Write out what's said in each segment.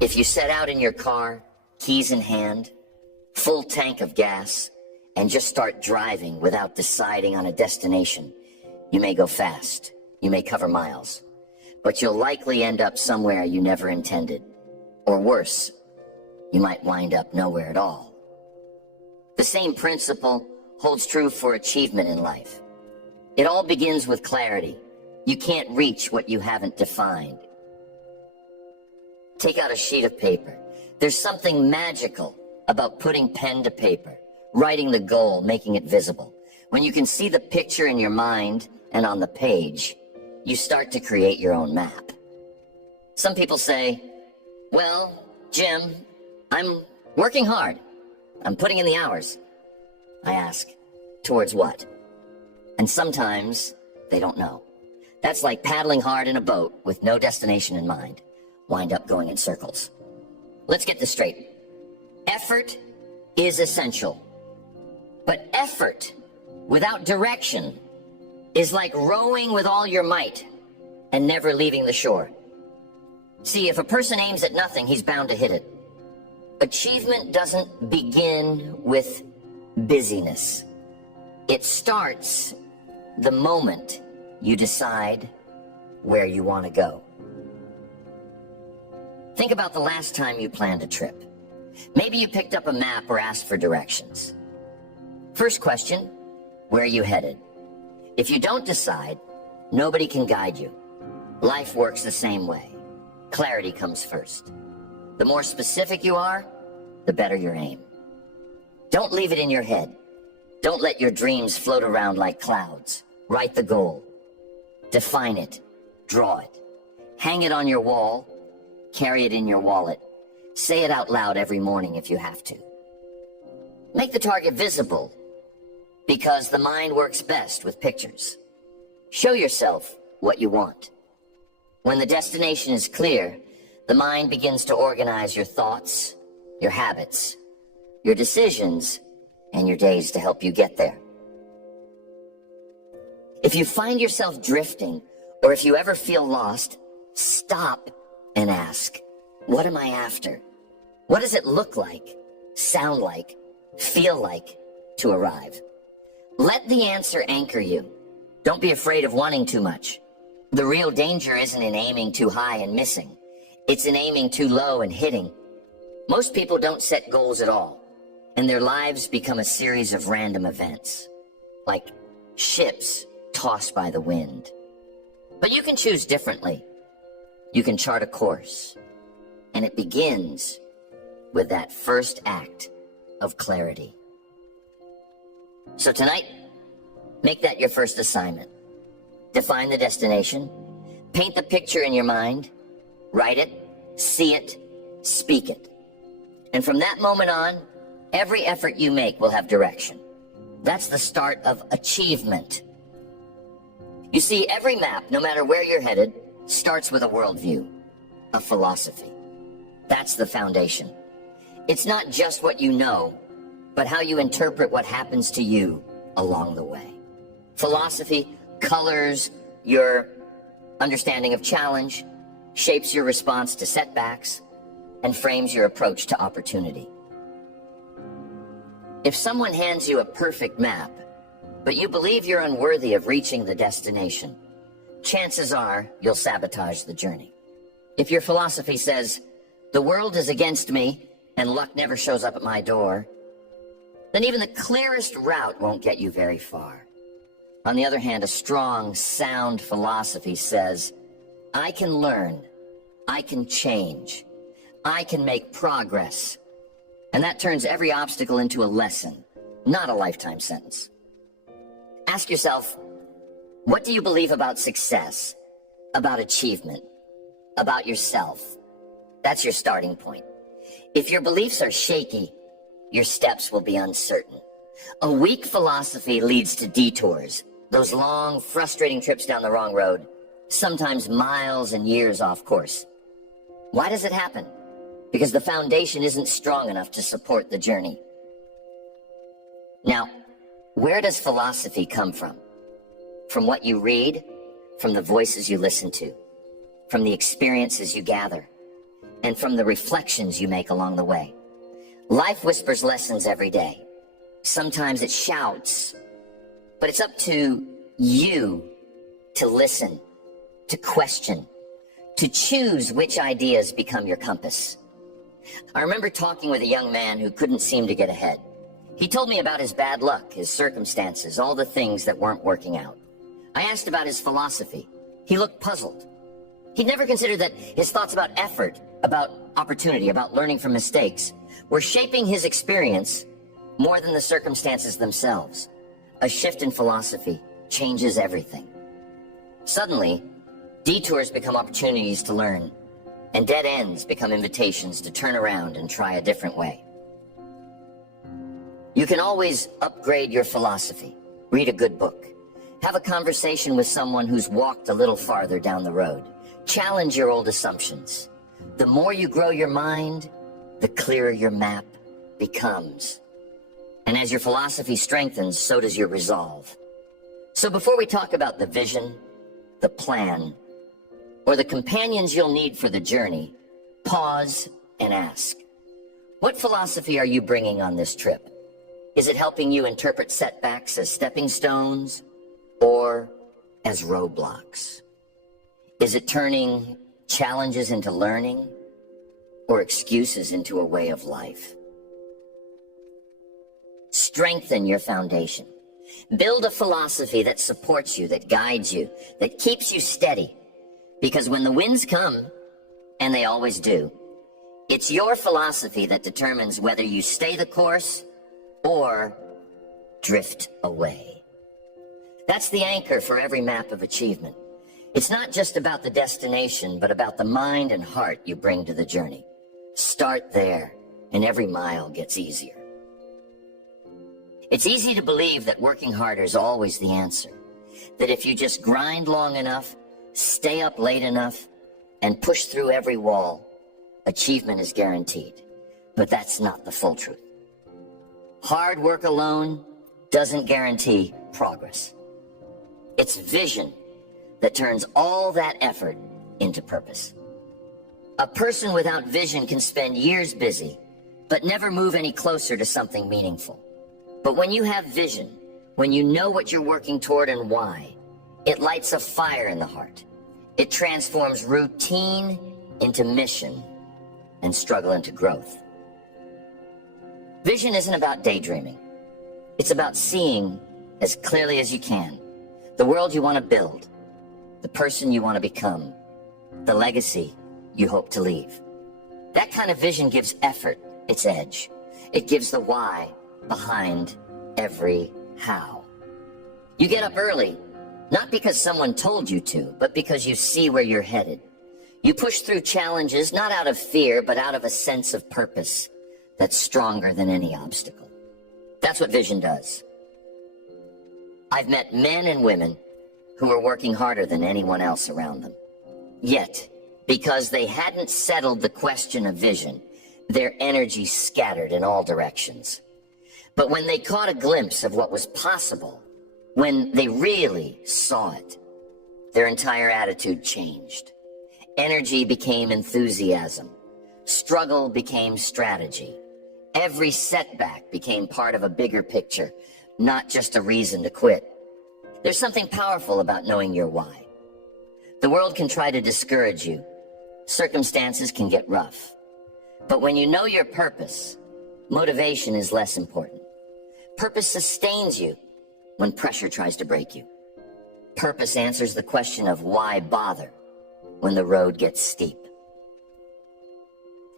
If you set out in your car, keys in hand, full tank of gas, and just start driving without deciding on a destination, you may go fast, you may cover miles, but you'll likely end up somewhere you never intended. Or worse, you might wind up nowhere at all. The same principle holds true for achievement in life. It all begins with clarity. You can't reach what you haven't defined. Take out a sheet of paper. There's something magical about putting pen to paper, writing the goal, making it visible. When you can see the picture in your mind and on the page, you start to create your own map. Some people say, well, Jim, I'm working hard. I'm putting in the hours. I ask, towards what? And sometimes they don't know. That's like paddling hard in a boat with no destination in mind. Wind up going in circles. Let's get this straight. Effort is essential. But effort without direction is like rowing with all your might and never leaving the shore. See, if a person aims at nothing, he's bound to hit it. Achievement doesn't begin with busyness. It starts the moment you decide where you want to go. Think about the last time you planned a trip. Maybe you picked up a map or asked for directions. First question, where are you headed? If you don't decide, nobody can guide you. Life works the same way. Clarity comes first. The more specific you are, the better your aim. Don't leave it in your head. Don't let your dreams float around like clouds. Write the goal. Define it. Draw it. Hang it on your wall. Carry it in your wallet. Say it out loud every morning if you have to. Make the target visible, because the mind works best with pictures. Show yourself what you want. When the destination is clear, the mind begins to organize your thoughts, your habits, your decisions, and your days to help you get there. If you find yourself drifting, or if you ever feel lost, stop and ask, what am I after? What does it look like, sound like, feel like to arrive? Let the answer anchor you. Don't be afraid of wanting too much. The real danger isn't in aiming too high and missing. It's in aiming too low and hitting. Most people don't set goals at all, and their lives become a series of random events, like ships tossed by the wind. But you can choose differently. You can chart a course, and it begins with that first act of clarity. So tonight, make that your first assignment. Define the destination, paint the picture in your mind, write it, see it, speak it. And from that moment on, every effort you make will have direction. That's the start of achievement. You see, every map, no matter where you're headed, starts with a worldview, a philosophy. That's the foundation. It's not just what you know, but how you interpret what happens to you along the way. Philosophy colors your understanding of challenge, shapes your response to setbacks, and frames your approach to opportunity. If someone hands you a perfect map, but you believe you're unworthy of reaching the destination, chances are you'll sabotage the journey. If your philosophy says, the world is against me and luck never shows up at my door, then even the clearest route won't get you very far. On the other hand, a strong, sound philosophy says, I can learn, I can change, I can make progress. And that turns every obstacle into a lesson, not a lifetime sentence. Ask yourself, what do you believe about success, about achievement, about yourself? That's your starting point. If your beliefs are shaky, your steps will be uncertain. A weak philosophy leads to detours, those long, frustrating trips down the wrong road, sometimes miles and years off course. Why does it happen? Because the foundation isn't strong enough to support the journey. Now, where does philosophy come from? From what you read, from the voices you listen to, from the experiences you gather. and from the reflections you make along the way. Life whispers lessons every day. Sometimes it shouts, but it's up to you to listen, to question, to choose which ideas become your compass. I remember talking with a young man who couldn't seem to get ahead. He told me about his bad luck, his circumstances, all the things that weren't working out. I asked about his philosophy. He looked puzzled. He'd never considered that his thoughts about effort, about opportunity, about learning from mistakes, were shaping his experience more than the circumstances themselves. A shift in philosophy changes everything. Suddenly, detours become opportunities to learn, and dead ends become invitations to turn around and try a different way. You can always upgrade your philosophy. Read a good book. Have a conversation with someone who's walked a little farther down the road. Challenge your old assumptions. The more you grow your mind, the clearer your map becomes. And as your philosophy strengthens, so does your resolve. So before we talk about the vision, the plan, or the companions you'll need for the journey, pause and ask, what philosophy are you bringing on this trip? Is it helping you interpret setbacks as stepping stones or as roadblocks? Is it turning challenges into learning or excuses into a way of life? Strengthen your foundation. Build a philosophy that supports you, that guides you, that keeps you steady. Because when the winds come, and they always do, it's your philosophy that determines whether you stay the course or drift away. That's the anchor for every map of achievement. It's not just about the destination, but about the mind and heart you bring to the journey. Start there, and every mile gets easier. It's easy to believe that working harder is always the answer. That if you just grind long enough, stay up late enough, and push through every wall, achievement is guaranteed. But that's not the full truth. Hard work alone doesn't guarantee progress. It's vision that turns all that effort into purpose. A person without vision can spend years busy, but never move any closer to something meaningful. But when you have vision, when you know what you're working toward and why, it lights a fire in the heart. It transforms routine into mission and struggle into growth. Vision isn't about daydreaming. It's about seeing as clearly as you can the world you want to build, the person you want to become, the legacy you hope to leave. That kind of vision gives effort its edge. It gives the why behind every how. You get up early, not because someone told you to, but because you see where you're headed. You push through challenges, not out of fear, but out of a sense of purpose that's stronger than any obstacle. That's what vision does. I've met men and women who are working harder than anyone else around them. Yet, because they hadn't settled the question of vision, their energy scattered in all directions. But when they caught a glimpse of what was possible, when they really saw it, their entire attitude changed. Energy became enthusiasm. Struggle became strategy. Every setback became part of a bigger picture, not just a reason to quit. There's something powerful about knowing your why. The world can try to discourage you. Circumstances can get rough. But when you know your purpose, motivation is less important. Purpose sustains you when pressure tries to break you. Purpose answers the question of why bother when the road gets steep.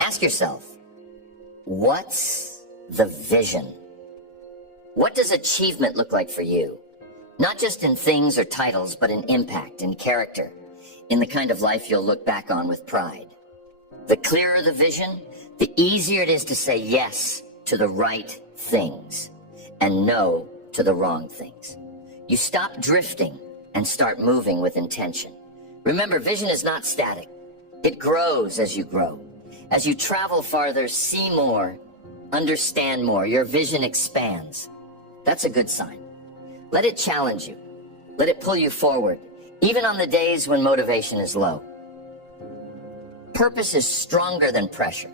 Ask yourself, what's the vision? What does achievement look like for you? Not just in things or titles, but in impact, in character, in the kind of life you'll look back on with pride. The clearer the vision, the easier it is to say yes to the right things and no to the wrong things. You stop drifting and start moving with intention. Remember, vision is not static. It grows as you grow. As you travel farther, see more, understand more, your vision expands. That's a good sign. Let it challenge you. Let it pull you forward, even on the days when motivation is low. Purpose is stronger than pressure.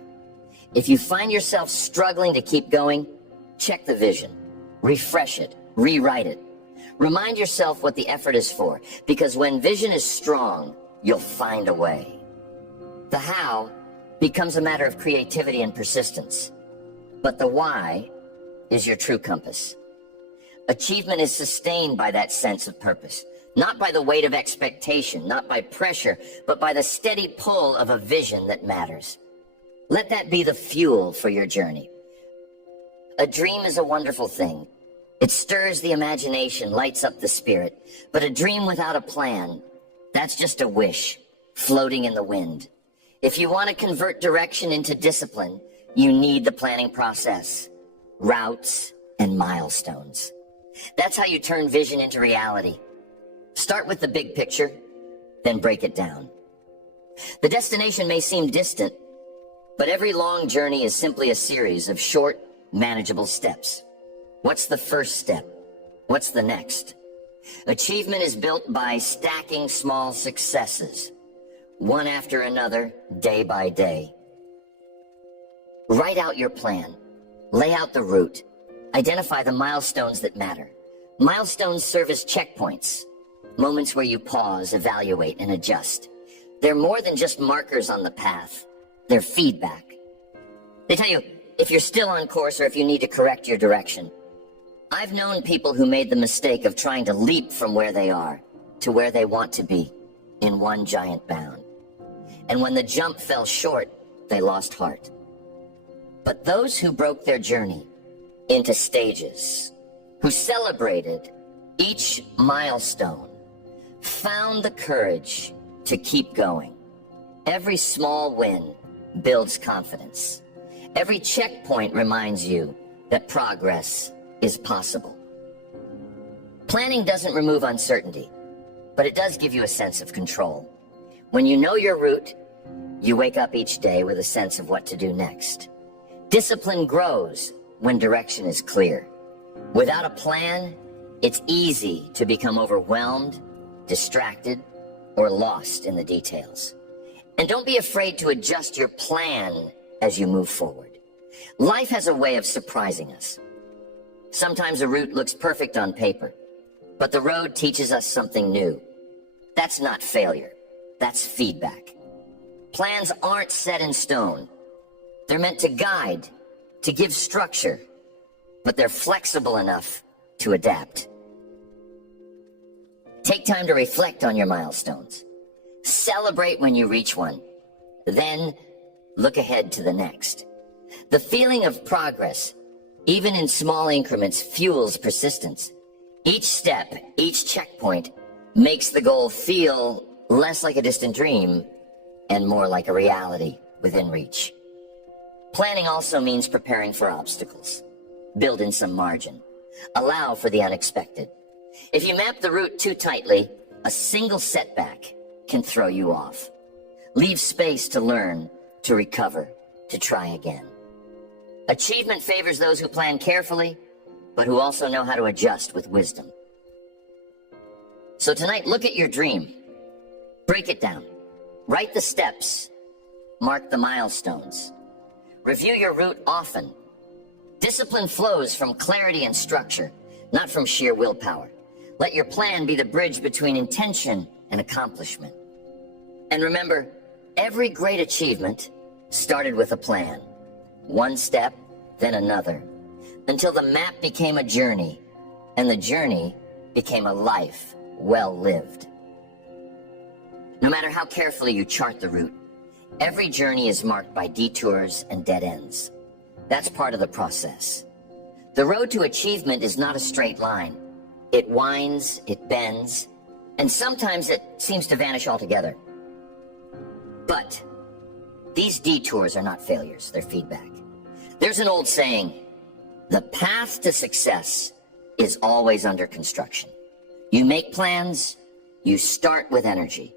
If you find yourself struggling to keep going, check the vision, refresh it, rewrite it. Remind yourself what the effort is for, because when vision is strong, you'll find a way. The how becomes a matter of creativity and persistence, but the why is your true compass. Achievement is sustained by that sense of purpose, not by the weight of expectation, not by pressure, but by the steady pull of a vision that matters. Let that be the fuel for your journey. A dream is a wonderful thing. It stirs the imagination, lights up the spirit. But a dream without a plan, that's just a wish, floating in the wind. If you want to convert direction into discipline, you need the planning process, routes, and milestones. That's how you turn vision into reality. Start with the big picture, then break it down. The destination may seem distant, but every long journey is simply a series of short, manageable steps. What's the first step? What's the next? Achievement is built by stacking small successes, one after another, day by day. Write out your plan. Lay out the route. Identify the milestones that matter. Milestones serve as checkpoints, moments where you pause, evaluate, and adjust. They're more than just markers on the path. They're feedback. They tell you if you're still on course or if you need to correct your direction. I've known people who made the mistake of trying to leap from where they are to where they want to be in one giant bound. And when the jump fell short, they lost heart. But those who broke their journey into stages, who celebrated each milestone, found the courage to keep going. Every small win builds confidence. Every checkpoint reminds you that progress is possible. Planning doesn't remove uncertainty, but it does give you a sense of control. When you know your route, you wake up each day with a sense of what to do next. Discipline grows when direction is clear. Without a plan, it's easy to become overwhelmed, distracted, or lost in the details. And don't be afraid to adjust your plan as you move forward. Life has a way of surprising us. Sometimes a route looks perfect on paper, but the road teaches us something new. That's not failure. That's feedback. Plans aren't set in stone. They're meant to guide, to give structure, but they're flexible enough to adapt. Take time to reflect on your milestones. Celebrate when you reach one. Then look ahead to the next. The feeling of progress, even in small increments, fuels persistence. Each step, each checkpoint, makes the goal feel less like a distant dream and more like a reality within reach. Planning also means preparing for obstacles. Build in some margin. Allow for the unexpected. If you map the route too tightly, a single setback can throw you off. Leave space to learn, to recover, to try again. Achievement favors those who plan carefully, but who also know how to adjust with wisdom. So tonight, look at your dream. Break it down. Write the steps. Mark the milestones. Review your route often. Discipline flows from clarity and structure, not from sheer willpower. Let your plan be the bridge between intention and accomplishment. And remember, every great achievement started with a plan. One step, then another, until the map became a journey, and the journey became a life well lived. No matter how carefully you chart the route, every journey is marked by detours and dead ends. That's part of the process. The road to achievement is not a straight line. It winds, it bends, and sometimes it seems to vanish altogether. But these detours are not failures, they're feedback. There's an old saying, the path to success is always under construction. You make plans, you start with energy,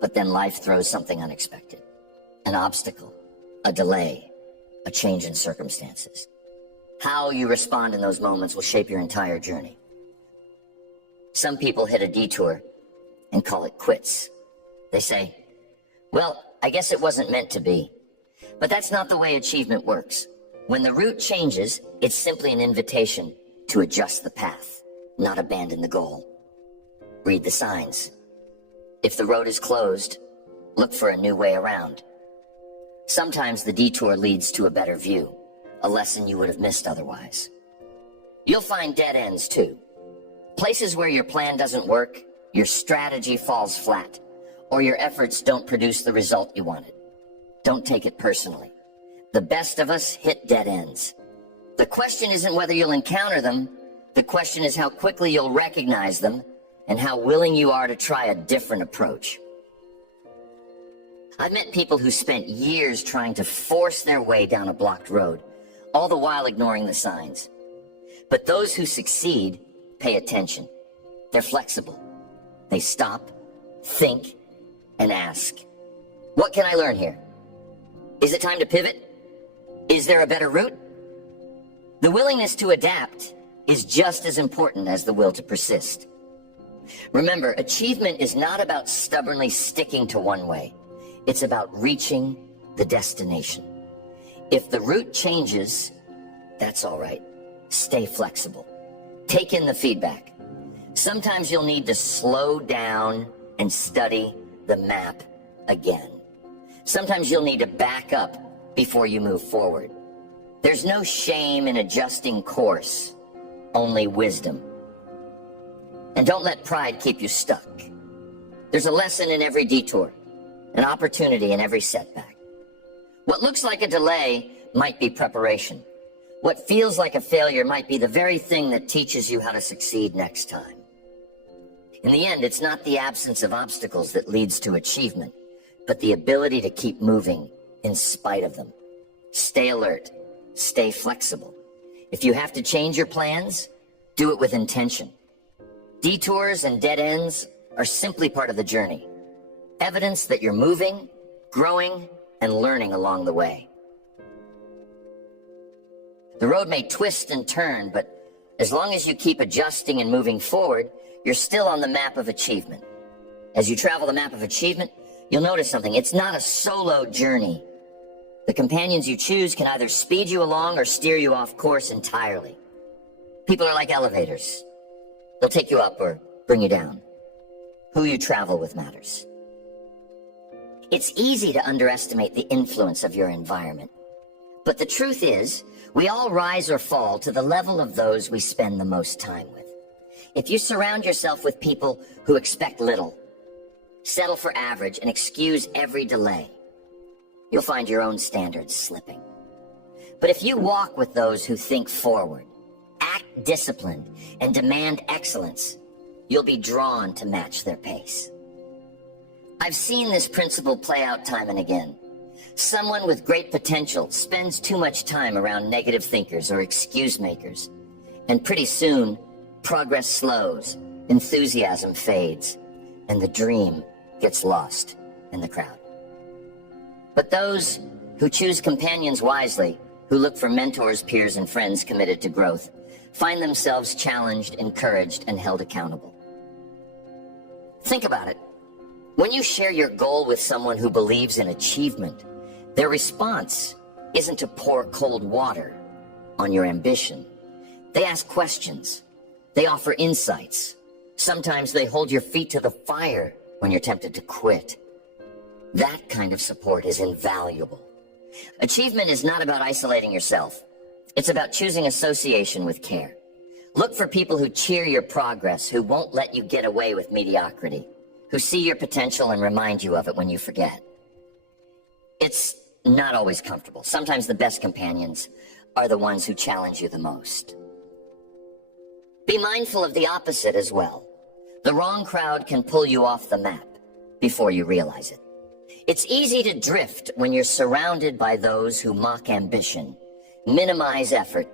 but then life throws something unexpected. An obstacle, a delay, a change in circumstances. How you respond in those moments will shape your entire journey. Some people hit a detour and call it quits. They say, well, I guess it wasn't meant to be. But that's not the way achievement works. When the route changes, it's simply an invitation to adjust the path, not abandon the goal. Read the signs. If the road is closed, look for a new way around. Sometimes the detour leads to a better view, a lesson you would have missed otherwise. You'll find dead ends too. Places where your plan doesn't work, your strategy falls flat, or your efforts don't produce the result you wanted. Don't take it personally. The best of us hit dead ends. The question isn't whether you'll encounter them. The question is how quickly you'll recognize them and how willing you are to try a different approach. I've met people who spent years trying to force their way down a blocked road, all the while ignoring the signs. But those who succeed pay attention. They're flexible. They stop, think, and ask, what can I learn here? Is it time to pivot? Is there a better route? The willingness to adapt is just as important as the will to persist. Remember, achievement is not about stubbornly sticking to one way. It's about reaching the destination. If the route changes, that's all right. Stay flexible. Take in the feedback. Sometimes you'll need to slow down and study the map again. Sometimes you'll need to back up before you move forward. There's no shame in adjusting course, only wisdom. And don't let pride keep you stuck. There's a lesson in every detour, an opportunity in every setback. What looks like a delay might be preparation. What feels like a failure might be the very thing that teaches you how to succeed next time. In the end, it's not the absence of obstacles that leads to achievement, but the ability to keep moving in spite of them. Stay alert. Stay flexible. If you have to change your plans, do it with intention. Detours and dead ends are simply part of the journey. Evidence that you're moving, growing, and learning along the way. The road may twist and turn, but as long as you keep adjusting and moving forward, you're still on the map of achievement. As you travel the map of achievement, you'll notice something. It's not a solo journey. The companions you choose can either speed you along or steer you off course entirely. People are like elevators. They'll take you up or bring you down. Who you travel with matters. It's easy to underestimate the influence of your environment. But the truth is, we all rise or fall to the level of those we spend the most time with. If you surround yourself with people who expect little, settle for average, and excuse every delay, you'll find your own standards slipping. But if you walk with those who think forward, act disciplined, and demand excellence, you'll be drawn to match their pace. I've seen this principle play out time and again. Someone with great potential spends too much time around negative thinkers or excuse makers, and pretty soon, progress slows, enthusiasm fades, and the dream gets lost in the crowd. But those who choose companions wisely, who look for mentors, peers, and friends committed to growth, find themselves challenged, encouraged, and held accountable. Think about it. When you share your goal with someone who believes in achievement, their response isn't to pour cold water on your ambition. They ask questions. They offer insights. Sometimes they hold your feet to the fire when you're tempted to quit. That kind of support is invaluable. Achievement is not about isolating yourself. It's about choosing association with care. Look for people who cheer your progress, who won't let you get away with mediocrity, who see your potential and remind you of it when you forget. It's not always comfortable. Sometimes the best companions are the ones who challenge you the most. Be mindful of the opposite as well. The wrong crowd can pull you off the map before you realize it. It's easy to drift when you're surrounded by those who mock ambition, minimize effort,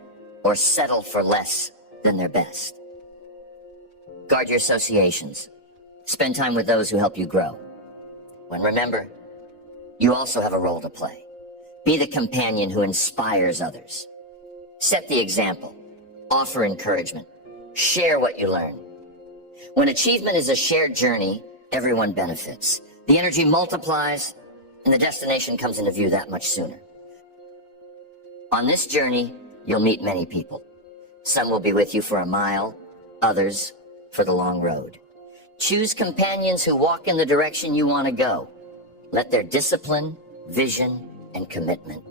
or settle for less than their best. Guard your associations. Spend time with those who help you grow. When remember, you also have a role to play. Be the companion who inspires others. Set the example. Offer encouragement. Share what you learn. When achievement is a shared journey, everyone benefits. The energy multiplies, and the destination comes into view that much sooner. On this journey, you'll meet many people. Some will be with you for a mile, others for the long road. Choose companions who walk in the direction you want to go. Let their discipline, vision, and commitment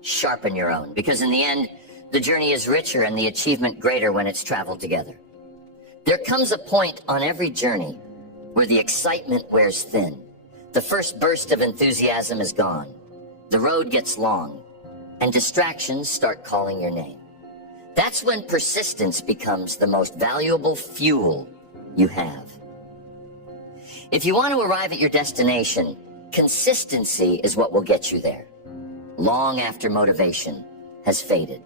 sharpen your own, because in the end, the journey is richer and the achievement greater when it's traveled together. There comes a point on every journey where the excitement wears thin. The first burst of enthusiasm is gone. The road gets long, and distractions start calling your name. That's when persistence becomes the most valuable fuel you have. If you want to arrive at your destination, consistency is what will get you there, long after motivation has faded.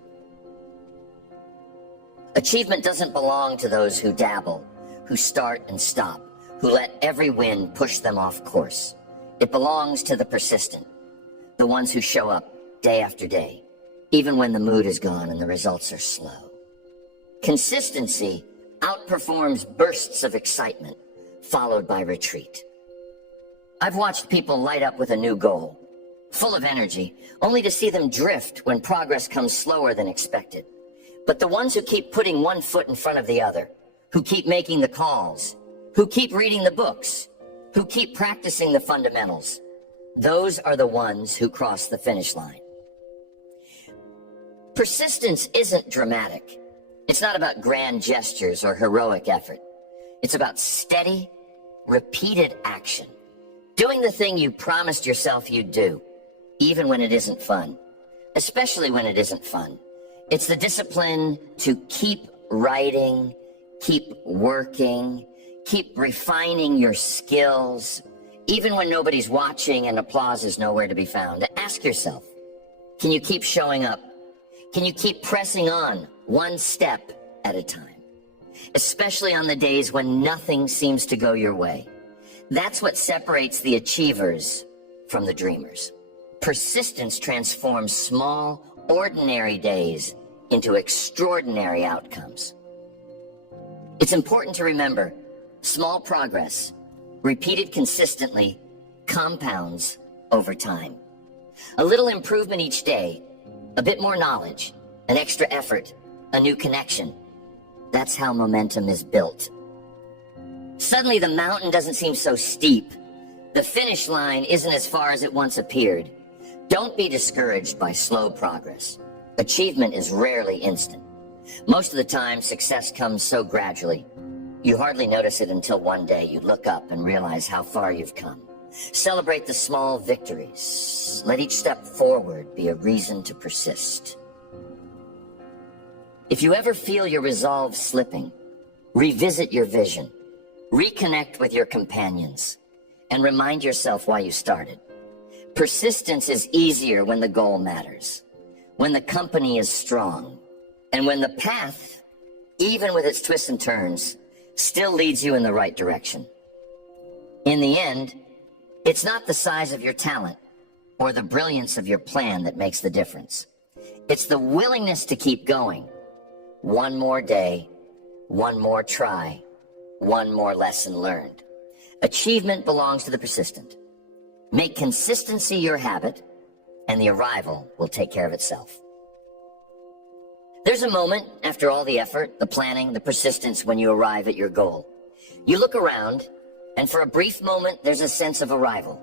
Achievement doesn't belong to those who dabble, who start and stop, who let every wind push them off course. It belongs to the persistent, the ones who show up day after day, even when the mood is gone and the results are slow. Consistency outperforms bursts of excitement, followed by retreat. I've watched people light up with a new goal, full of energy, only to see them drift when progress comes slower than expected. But the ones who keep putting one foot in front of the other, who keep making the calls, who keep reading the books, who keep practicing the fundamentals, those are the ones who cross the finish line. Persistence isn't dramatic. It's not about grand gestures or heroic effort. It's about steady, repeated action. Doing the thing you promised yourself you'd do, even when it isn't fun. Especially when it isn't fun. It's the discipline to keep writing, keep working, keep refining your skills, even when nobody's watching and applause is nowhere to be found. Ask yourself, can you keep showing up? Can you keep pressing on one step at a time? Especially on the days when nothing seems to go your way. That's what separates the achievers from the dreamers. Persistence transforms small, ordinary days into extraordinary outcomes. It's important to remember, small progress, repeated consistently, compounds over time. A little improvement each day, a bit more knowledge, an extra effort, a new connection. That's how momentum is built. Suddenly the mountain doesn't seem so steep. The finish line isn't as far as it once appeared. Don't be discouraged by slow progress. Achievement is rarely instant. Most of the time, success comes so gradually, you hardly notice it until one day you look up and realize how far you've come. Celebrate the small victories. Let each step forward be a reason to persist. If you ever feel your resolve slipping, revisit your vision, reconnect with your companions, and remind yourself why you started. Persistence is easier when the goal matters, when the company is strong, and when the path, even with its twists and turns, still leads you in the right direction. In the end, it's not the size of your talent or the brilliance of your plan that makes the difference. It's the willingness to keep going. One more day, one more try, one more lesson learned. Achievement belongs to the persistent. Make consistency your habit, and the arrival will take care of itself. There's a moment, after all the effort, the planning, the persistence, when you arrive at your goal. You look around, and for a brief moment, there's a sense of arrival.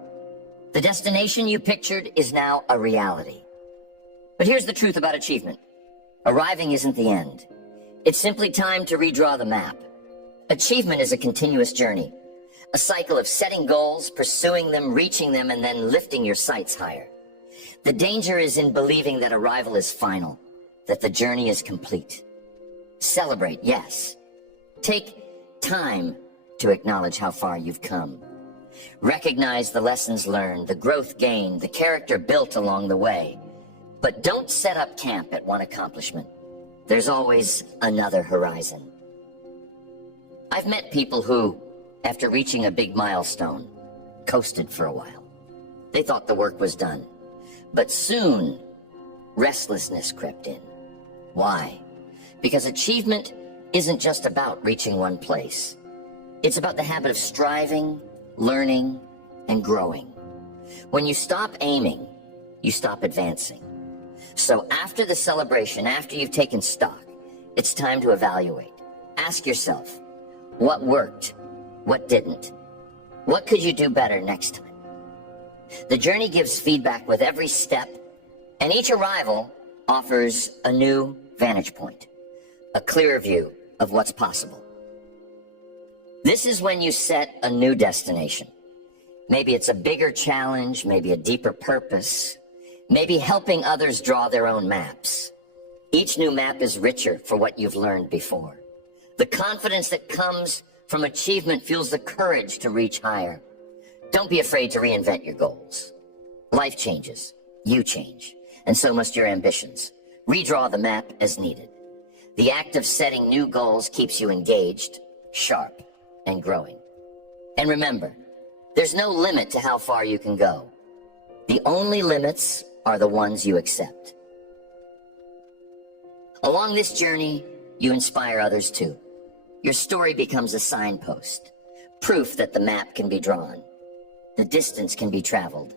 The destination you pictured is now a reality. But here's the truth about achievement. Arriving isn't the end. It's simply time to redraw the map. Achievement is a continuous journey, a cycle of setting goals, pursuing them, reaching them, and then lifting your sights higher. The danger is in believing that arrival is final, that the journey is complete. Celebrate, yes. Take time to acknowledge how far you've come. Recognize the lessons learned, the growth gained, the character built along the way. But don't set up camp at one accomplishment. There's always another horizon. I've met people who, after reaching a big milestone, coasted for a while. They thought the work was done. But soon, restlessness crept in. Why? Because achievement isn't just about reaching one place. It's about the habit of striving, learning, and growing. When you stop aiming, you stop advancing. So after the celebration, after you've taken stock, it's time to evaluate. Ask yourself, what worked? What didn't? What could you do better next time? The journey gives feedback with every step, and each arrival offers a new vantage point, a clearer view of what's possible. This is when you set a new destination. Maybe it's a bigger challenge, maybe a deeper purpose, maybe helping others draw their own maps. Each new map is richer for what you've learned before. The confidence that comes from achievement fuels the courage to reach higher. Don't be afraid to reinvent your goals. Life changes, you change, and so must your ambitions. Redraw the map as needed. The act of setting new goals keeps you engaged, sharp, and growing. And remember, there's no limit to how far you can go. The only limits are the ones you accept. Along this journey, you inspire others too. Your story becomes a signpost, proof that the map can be drawn, the distance can be traveled,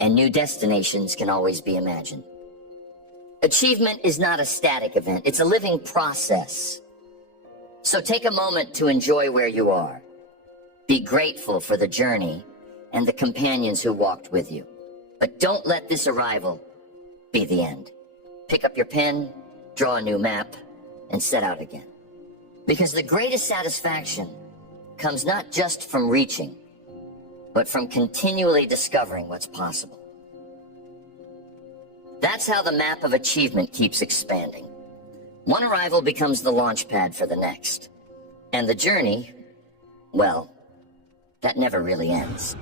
and new destinations can always be imagined. Achievement is not a static event, it's a living process. So take a moment to enjoy where you are. Be grateful for the journey and the companions who walked with you. But don't let this arrival be the end. Pick up your pen, draw a new map, and set out again. Because the greatest satisfaction comes not just from reaching, but from continually discovering what's possible. That's how the map of achievement keeps expanding. One arrival becomes the launch pad for the next. And the journey, well, that never really ends.